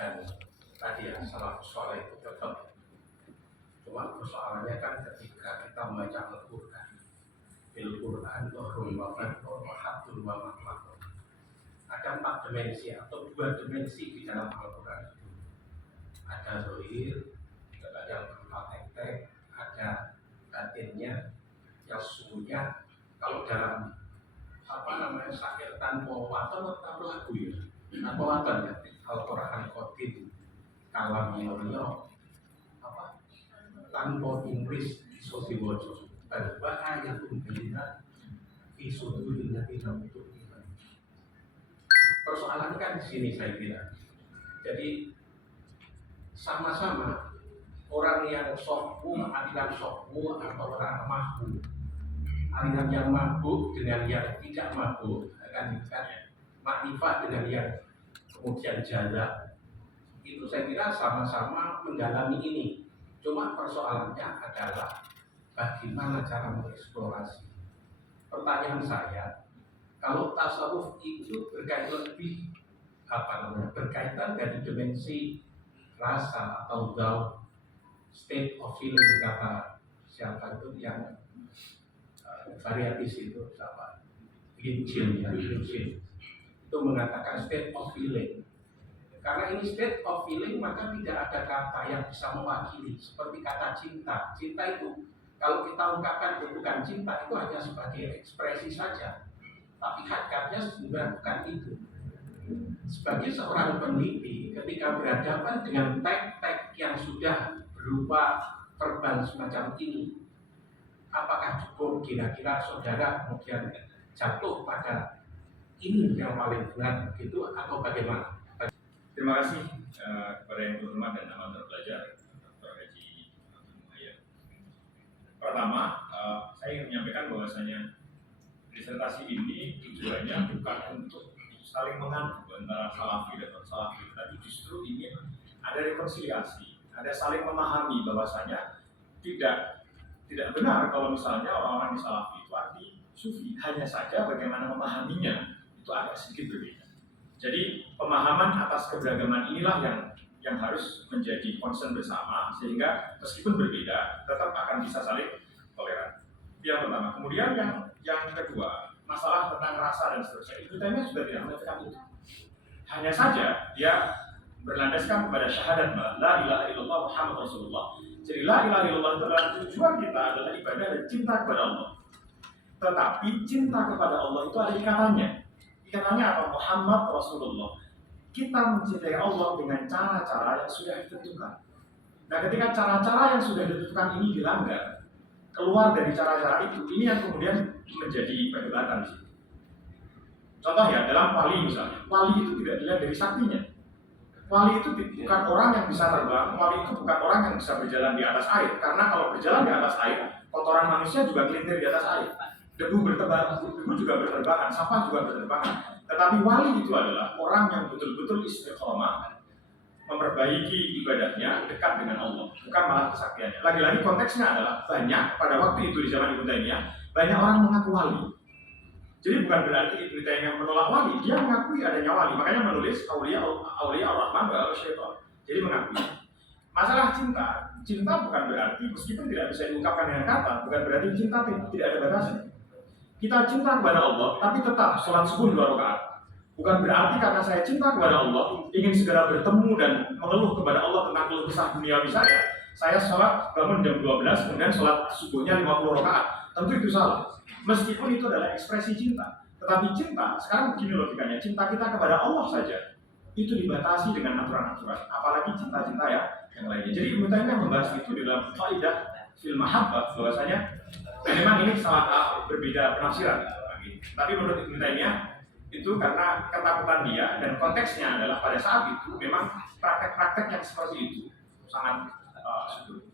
Dan tadi ya, salafus saleh itu tetap, cuma persoalannya kan ketika kita membaca Al-Quran, Al-Quran Dhuhrun wa Fadlun wa Haddun wa Matlaqun. Ada 4 dimensi atau 2 dimensi di dalam Al-Quran. Ada zahir, yang berupa tek-tek, ada batinnya, yang sesungguhnya kalau dalam syair tanpa waton atau lagu ya, tanpa waton ya, Al-Quran Qadim kalam yang tanpa Inggris iso diwaca tanpa ayat umbilina iso dulunya tidak untuk iman. Persoalan kan di sini saya kira. Jadi sama-sama orang yang sokmu, aliran sokmu atau orang mahbu, aliran yang mabuk dengan yang tidak mabuk, akan makrifat dengan yang kemudian jalan, itu saya kira sama-sama mendalami ini. Cuma persoalannya adalah bagaimana cara mengeksplorasi. Pertanyaan saya, kalau tasawuf itu berkaitan lebih berkaitan dari dimensi rasa atau gaul, state of feeling, kata siapa itu yang variatis itu siapa? Linchin itu mengatakan state of feeling. Karena ini state of feeling, maka tidak ada kata yang bisa mewakili. Seperti kata cinta. Cinta itu, kalau kita ungkapkan itu bukan cinta, itu hanya sebagai ekspresi saja. Tapi hakikatnya sebenarnya bukan itu. Sebagai seorang peneliti, ketika berhadapan dengan teks-teks yang sudah berupa verbal semacam ini, apakah cukup kira-kira saudara kemudian jatuh pada ini yang paling benar begitu atau bagaimana? Terima kasih kepada yang terhormat dan amat terpelajar Dr. Haji Abdul Muhayyad. Pertama, saya ingin menyampaikan bahwasanya disertasi ini tujuannya bukan untuk saling mengadu antara salafi dan non-salafi, tapi justru ingin ada rekonsiliasi, ada saling memahami bahwasanya tidak benar kalau misalnya orang-orang di salafi itu arti sufi, hanya saja bagaimana memahaminya itu agak sedikit berbeda. Jadi pemahaman atas keberagaman inilah yang harus menjadi concern bersama, sehingga meskipun berbeda tetap akan bisa saling toleran. Itu yang pertama. Kemudian yang kedua, masalah tentang rasa dan seterusnya, itu tanya sudah tidak mengatakan itu. Hanya saja dia berlandaskan kepada syahadat la ilaha illallah Muhammad Rasulullah. Jadi la ilaha illallah itu adalah tujuan kita adalah ibadah dan cinta kepada Allah. Tetapi cinta kepada Allah itu ada ikatannya. Ikatannya apa? Muhammad Rasulullah. Kita mencintai Allah dengan cara-cara yang sudah ditentukan. Nah, ketika cara-cara yang sudah ditentukan ini dilanggar, keluar dari cara-cara itu, ini yang kemudian menjadi perdebatan di situ. Contoh ya, dalam wali misalnya, wali itu tidak dilihat dari saktinya. Wali itu bukan orang yang bisa terbang, wali itu bukan orang yang bisa berjalan di atas air. Karena kalau berjalan di atas air, kotoran manusia juga kelintir di atas air. Debu juga berterbangan, sampah juga berterbangan. Tetapi wali itu adalah orang yang betul-betul istiqomah, memperbaiki ibadahnya dekat dengan Allah, bukan malah kesaktiannya. Lagi-lagi konteksnya adalah banyak pada waktu itu di zaman Ibnu Taimiyah banyak orang mengaku wali. Jadi bukan berarti Ibnu Taimiyah menolak wali, dia mengakui adanya wali. Makanya menulis aulia ar-Rahman wa syaitan. Jadi mengakui. Masalah cinta bukan berarti meskipun tidak bisa diungkapkan dengan kata, bukan berarti cinta tidak ada batasnya. Kita cinta kepada Allah, tapi tetap sholat subuh 2 rakaat. Bukan berarti karena saya cinta kepada Allah, ingin segera bertemu dan mengeluh kepada Allah tentang keluh kesah duniawi saya sholat bangun jam 12, kemudian sholat subuhnya 50 rakaat. Tentu itu salah. Meskipun itu adalah ekspresi cinta. Tetapi cinta, sekarang begini logikanya, cinta kita kepada Allah saja, itu dibatasi dengan aturan-aturan. Apalagi cinta-cinta yang lainnya. Jadi Ibnu Taimiyah membahas itu di dalam Qaidah fil Mahabbah, bahwasanya memang ini sangat berbeda penafsiran. Tapi menurut Ibnu Taimiyah itu karena ketakutan dia dan konteksnya adalah pada saat itu memang praktek-praktek yang seperti itu sangat subur.